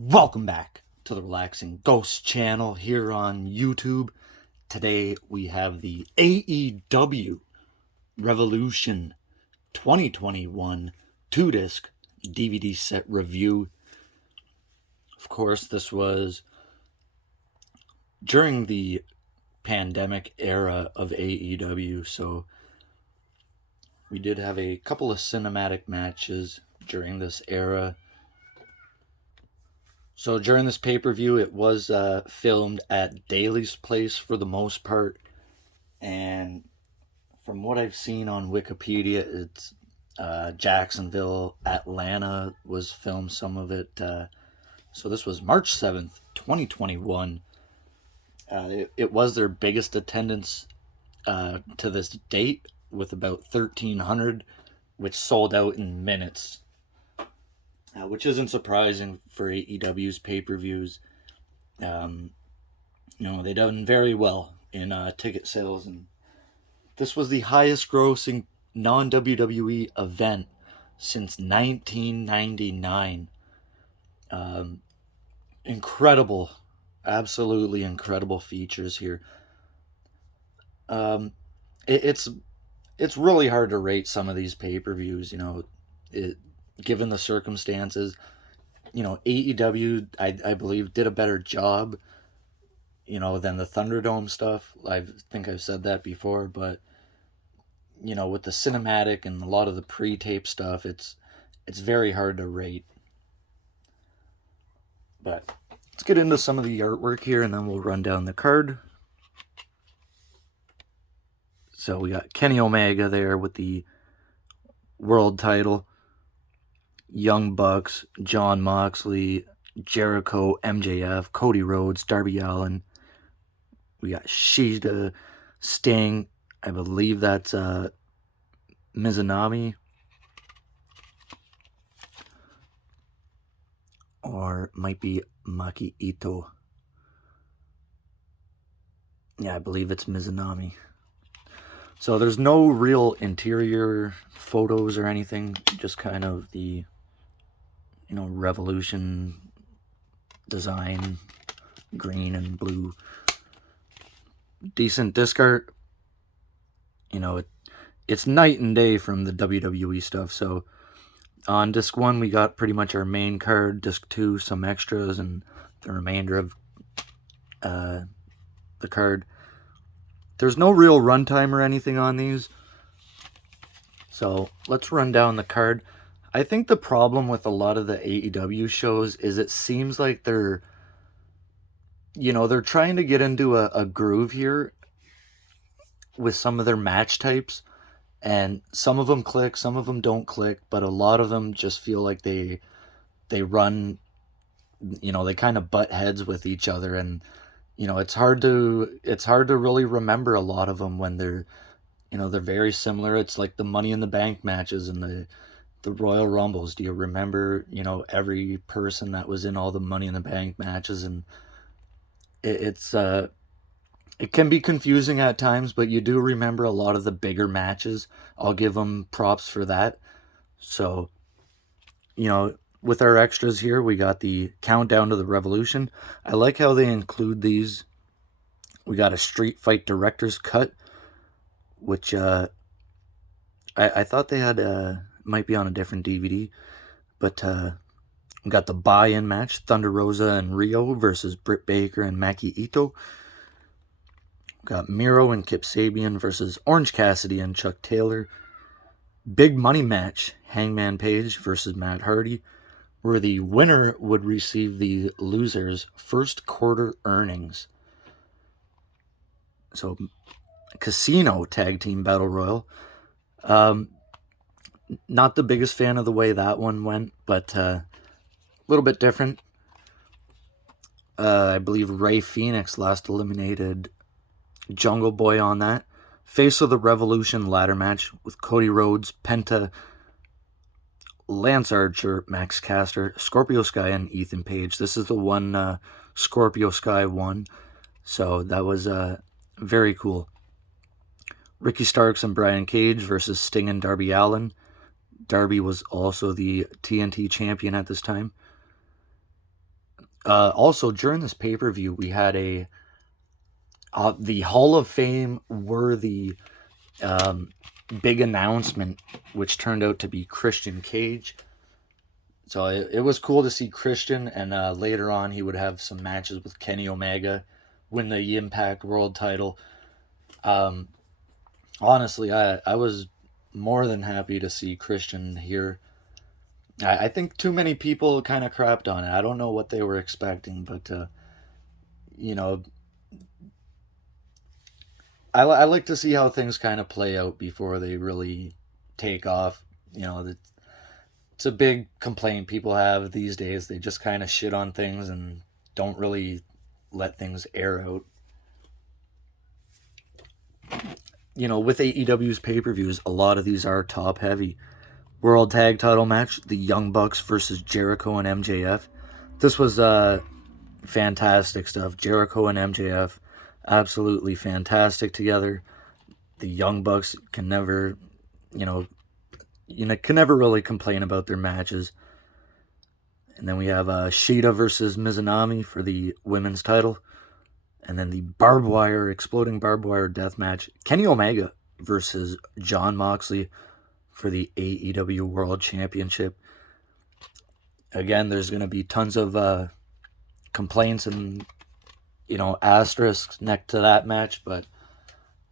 Welcome back to the Relaxing Ghost channel here on YouTube. Today we have the AEW Revolution 2021 2-disc DVD set review. Of course, this was during the pandemic era of AEW, so we did have a couple of cinematic matches during this era. So during this pay-per-view, it was filmed at Daly's Place for the most part. And from what I've seen on Wikipedia, it's Jacksonville, Atlanta was filmed some of it. So this was March 7th, 2021. It was their biggest attendance to this date with about 1,300, which sold out in minutes. Which isn't surprising for AEW's pay-per-views. They done very well in ticket sales, and this was the highest-grossing non-WWE event since 1999. Incredible, absolutely incredible features here. It's really hard to rate some of these pay-per-views. Given the circumstances, AEW, I believe, did a better job, than the Thunderdome stuff. I think I've said that before, but, with the cinematic and a lot of the pre-tape stuff, it's very hard to rate. But let's get into some of the artwork here, and then we'll run down the card. So we got Kenny Omega there with the world title. Young Bucks, Jon Moxley, Jericho, MJF, Cody Rhodes, Darby Allin. We got Shida, Sting. I believe that's Mizunami. Or it might be Maki Ito. Yeah, I believe it's Mizunami. So there's no real interior photos or anything. Just kind of the Revolution design, green and blue. Decent disc art. It's night and day from the WWE stuff. So on disc 1, we got pretty much our main card. Disc 2, some extras, and the remainder of the card. There's no real runtime or anything on these. So let's run down the card. I think the problem with a lot of the AEW shows is it seems like they're trying to get into a groove here with some of their match types. And some of them click, some of them don't click, but a lot of them just feel like they run, they kind of butt heads with each other. And, it's hard to really remember a lot of them when they're very similar. It's like the Money in the Bank matches and the Royal Rumbles. Do you remember, every person that was in all the Money in the Bank matches? And it can be confusing at times, but you do remember a lot of the bigger matches. I'll give them props for that. So, with our extras here, we got the Countdown to the Revolution. I like how they include these. We got a Street Fight Director's Cut, which I thought they had might be on a different DVD, but we got the buy-in match, Thunder Rosa and Rio versus Britt Baker and Maki Ito. We got Miro and Kip Sabian versus Orange Cassidy and Chuck Taylor. Big money match, Hangman Page versus Matt Hardy, where the winner would receive the loser's first quarter earnings. So, Casino Tag Team Battle Royal. Not the biggest fan of the way that one went, but a little bit different. I believe Rey Fenix last eliminated Jungle Boy on that. Face of the Revolution ladder match with Cody Rhodes, Penta, Lance Archer, Max Caster, Scorpio Sky, and Ethan Page. This is the one Scorpio Sky won, so that was very cool. Ricky Starks and Brian Cage versus Sting and Darby Allin. Darby was also the TNT champion at this time. Also, during this pay-per-view, we had the Hall of Fame worthy big announcement, which turned out to be Christian Cage. So it was cool to see Christian, and later on he would have some matches with Kenny Omega, win the Impact World title. Honestly, I was more than happy to see Christian here. I think too many people kind of crapped on it. I don't know what they were expecting, but you know, I like to see how things kind of play out before they really take off. It's a big complaint people have these days. They just kind of shit on things and don't really let things air out. With AEW's pay-per-views, a lot of these are top heavy. World Tag Title match, the Young Bucks versus Jericho and MJF. This was fantastic stuff. Jericho and MJF, absolutely fantastic together. The Young Bucks can never, can never really complain about their matches. And then we have Shida versus Mizunami for the women's title. And then the exploding barbed wire death match, Kenny Omega versus Jon Moxley for the AEW World Championship. Again, there's going to be tons of complaints and, asterisks next to that match. But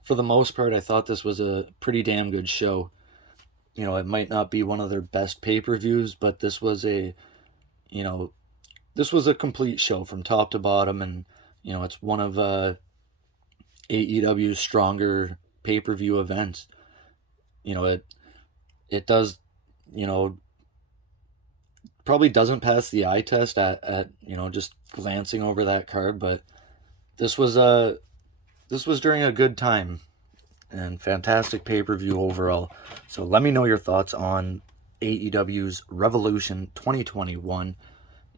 for the most part, I thought this was a pretty damn good show. It might not be one of their best pay-per-views, but this was a complete show from top to bottom, and it's one of AEW's stronger pay-per-view events. It does, probably doesn't pass the eye test at just glancing over that card, but this was during a good time and fantastic pay-per-view overall. So let me know your thoughts on AEW's Revolution 2021.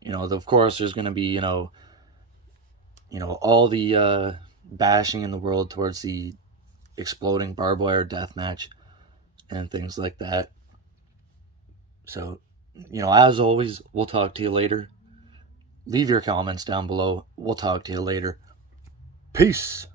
Of course, there's going to be, all the bashing in the world towards the exploding barbed wire death match and things like that. So, as always, we'll talk to you later. Leave your comments down below. We'll talk to you later. Peace.